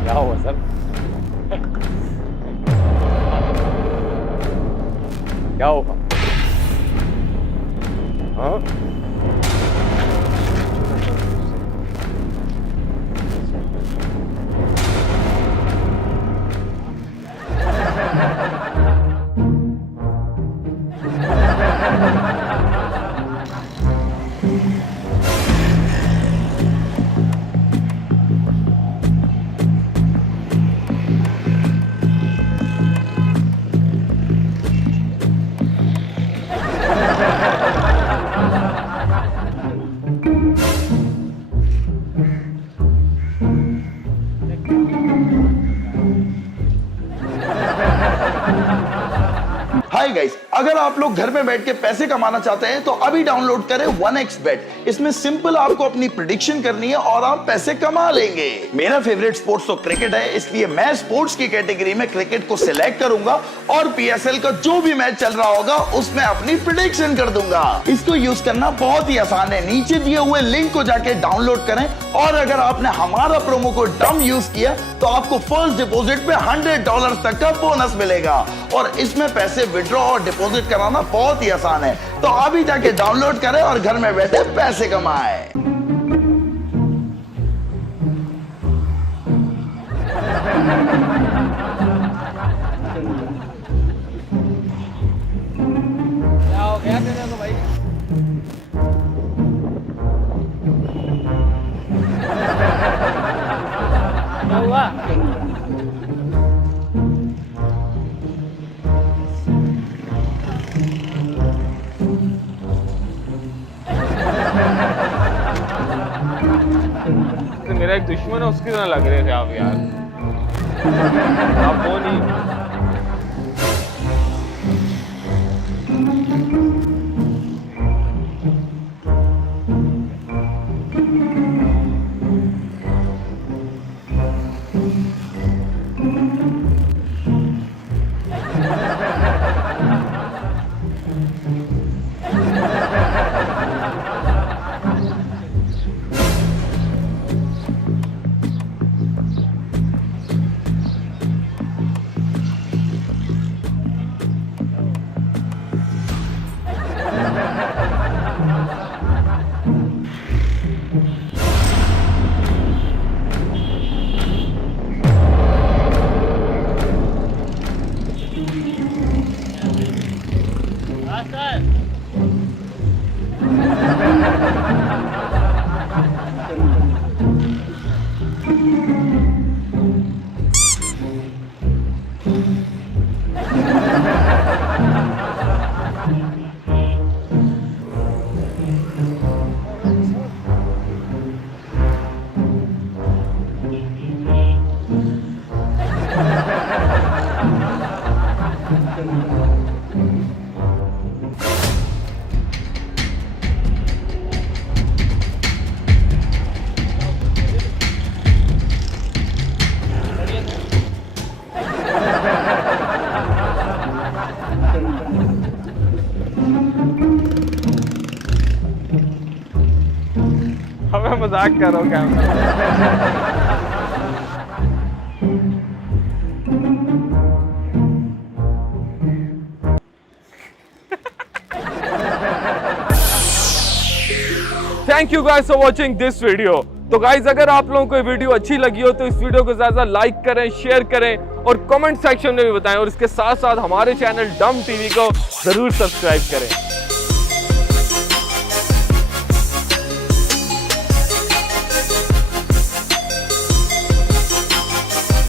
क्या हुआ सर? क्या हुआ? हाँ? हाय गाइस, अगर आप लोग घर में बैठ के पैसे कमाना चाहते हैं तो अभी डाउनलोड करें 1xBet। इसमें सिंपल आपको अपनी प्रेडिक्शन करनी है और आप पैसे कमा लेंगे। मेरा फेवरेट स्पोर्ट्स तो क्रिकेट है, इसलिए मैं स्पोर्ट्स की कैटेगरी में क्रिकेट को सिलेक्ट करूंगा और पीएसएल का जो भी मैच चल रहा होगा उसमें अपनी प्रेडिक्शन कर दूंगा। इसको यूज करना बहुत ही आसान है, नीचे दिए हुए लिंक को जाके डाउनलोड करें और अगर आपने हमारा प्रोमो कोड डम यूज किया तो आपको फर्स्ट डिपॉजिट पे $100 तक का बोनस मिलेगा और इसमें पैसे विड्रॉ और डिपॉजिट कराना बहुत ही आसान है। तो अभी जाके डाउनलोड करें और घर में बैठे पैसे कमाएं। क्या हो गया तेरे को भाई? क्या हुआ? मेरा एक दुश्मन है, उसकी तरह लग रहे थे आप यार। आप वो नहीं। मजाक कर रहा हूँ camera. Thank you guys for watching this video. तो गाइस अगर आप लोगों को ये वीडियो अच्छी लगी हो तो इस वीडियो को ज्यादा लाइक करें, शेयर करें और कमेंट सेक्शन में भी बताएं, और इसके साथ साथ हमारे चैनल डम टीवी को जरूर सब्सक्राइब करें।